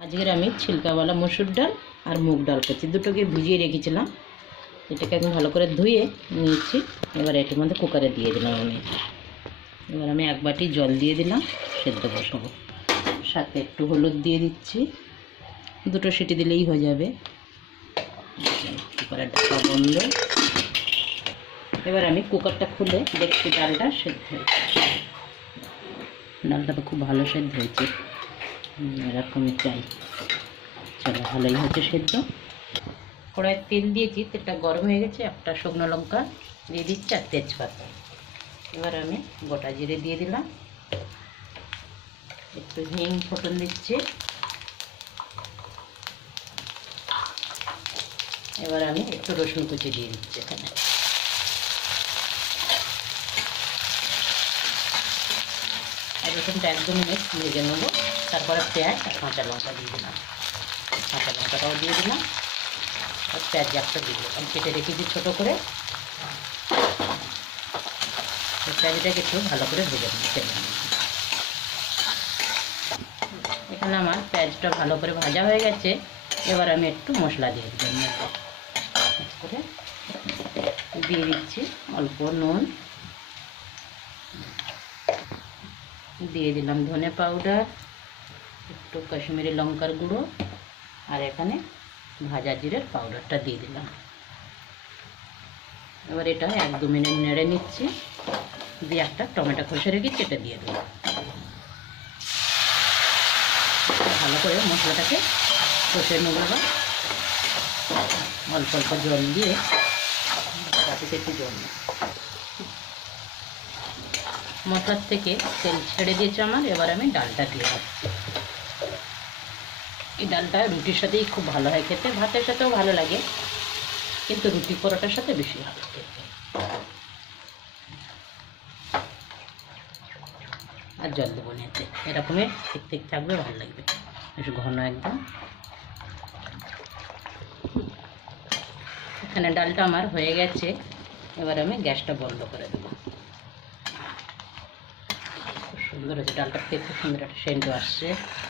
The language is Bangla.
আজকের আমি ছিলকাওয়ালা মসুর ডাল আর মুগ ডাল করছি। দুটোকে ভিজিয়ে রেখেছিলাম, এটাকে আমি ভালো করে ধুয়ে নিয়েছি। এবার এটার মধ্যে কুকারে দিয়ে দিলাম আমি। এবার আমি 1 বাটি জল দিয়ে দিলাম, সেদ্ধ বসাবো। সাথে একটু হলুদ দিয়ে দিচ্ছি, 2টো সিটি দিলেই হয়ে যাবে। কুকারের ঢাকা বন্ধ। এবার আমি কুকারটা খুলে দেখছি ডালটা সেদ্ধ হয়েছে। ডালটা তো খুব ভালো সেদ্ধ হয়েছে, এরকমই চাই। চলো, ভালোই হচ্ছে সেদ্ধ। কড়াইয়ে তেল দিয়েছি, তেলটা গরম হয়ে গেছে। একটা শুকনো লঙ্কা দিয়ে দিচ্ছি আর তেজপাতা। এবার আমি গোটা জিরে দিয়ে দিলাম, একটু হিং ফোটন দিচ্ছি। এবার আমি একটু রসুন কুচি দিয়ে দিচ্ছি এখানে। আর রসুনটা 1-2 মিনিট ভেজে নেবো। তারপরে পেঁয়াজ আর কাঁচা লঙ্কা দিয়ে দিলাম, কাঁচা লঙ্কাটাও দিয়ে দিলাম আর পেঁয়াজ একটা দিয়ে দিলাম, কেটে রেখেছি ছোটো করে। পেঁয়াজটাকে একটু ভালো করে ভেজে নিতে। এখানে আমার পেঁয়াজটা ভালো করে ভাজা হয়ে গেছে। এবার আমি একটু মশলা দিয়ে দিলাম, করে দিয়ে দিচ্ছি অল্প নুন, দিয়ে দিলাম ধনে পাউডার, একটু কাশ্মীরি লঙ্কার গুঁড়ো, আর এখানে ভাজা জিরের পাউডারটা দিয়ে দিলাম। এবার এটা 1-2 মিনিট নেড়ে নিচ্ছি, দিয়ে একটা টমেটো খসে রেখেছি, এটা দিয়ে দেবো। ভালো করে মশলাটাকে কষে নেব। অল্প অল্প জল দিয়ে তাতে একটু জল, মশলার থেকে তেল ছেড়ে দিয়েছে আমার। এবার আমি ডালটা দিয়ে দিচ্ছি। এই ডালটা রুটির সাথেই খুব ভালো হয় খেতে, ভাতের সাথেও ভালো লাগে, কিন্তু রুটি পরোটার সাথে বেশি ভালো খেতে। আর জল দেবো না, এতে এরকমই ঠিক ঠিক থাকবে, ভালো লাগবে, বেশ ঘন একদম। এখানে ডালটা আমার হয়ে গেছে। এবার আমি গ্যাসটা বন্ধ করে দেবো। খুব সুন্দর হচ্ছে ডালটা, খেতে খুব সুন্দর একটা সেন্ট আসছে।